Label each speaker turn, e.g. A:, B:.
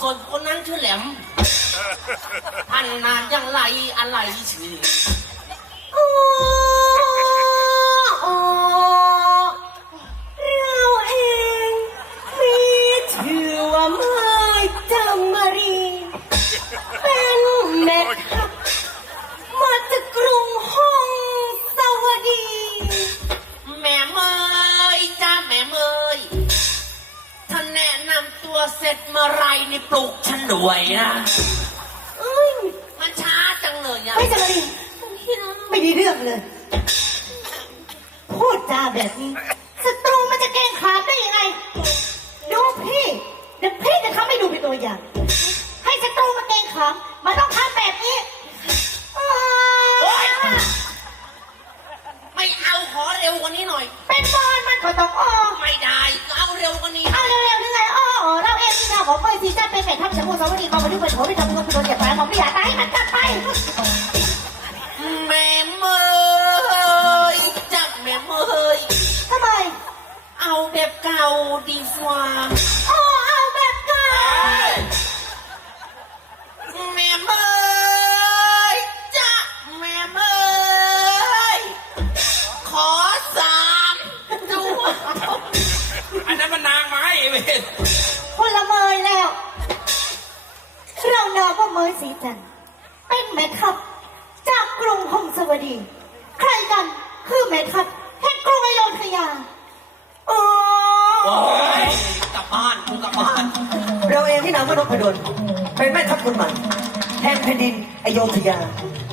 A: วนคนนั้นชื่อแหลมท่านนานยังไรอะไรชื่อ
B: เราเองมีชื่อว่าไม้จำมารีเป็นแม่ทัพมาจากกรุงฮ่องสวัสดี
A: แม่เมยจ้าแม่เมยท่านแนะนำตัวเสร็จเมื่อไรนี่ปลุกฉันด้วยนะมันช้าจังเลยอะ
B: ไม่จำมารีไม่ได้เรื่องเลยพูดจาแบบนี้ศัตรูมันจะแกล้งขามได้ยังไงดูพี่เดี๋ยวพี่จะทำให้ดูเป็นตัวอย่างให้ศัตรูมาแกล้งขามมันต้องทำแบบนี้
A: ไม่เอาขอเร็วกว่านี้หน่อย
B: เป็นบอลมันก็ต้อง
A: ไม่ได้เอาเร็วกว่านี้
B: เอาเร็วๆนี่ไงเราเองที่เราขอเปิดซีซั่นเป็นแม่ทัพสมุทรสาครเขามาดูเป็นโถไปทำเงินไปโดนเจ็บไปของพี่อยากตายให้มันกลับไป
A: แม่เมยจับแม่เมย
B: ทำไม
A: เอาแบบเก่าดีฟ้า
B: เอาแบบเก่า
A: แม่เมยจับแม่เมยขอ3ตัวอันนั้นมันนางไม้เว้ย
B: คนละเมยแล้วเรานามว่าเมยสีจันทร์เป็นแม่ทัพจากกรุงฮ่องสวัสดีใครกันคือแม่ทัพแห่งกรุงอโยธยา
A: โอ้ยกลับบ้านกูกลับบ้าน
C: เราเองที่นามว่านพดลเป็นแม่ทัพคนใหม่แทนแผ่นดินอโยธยา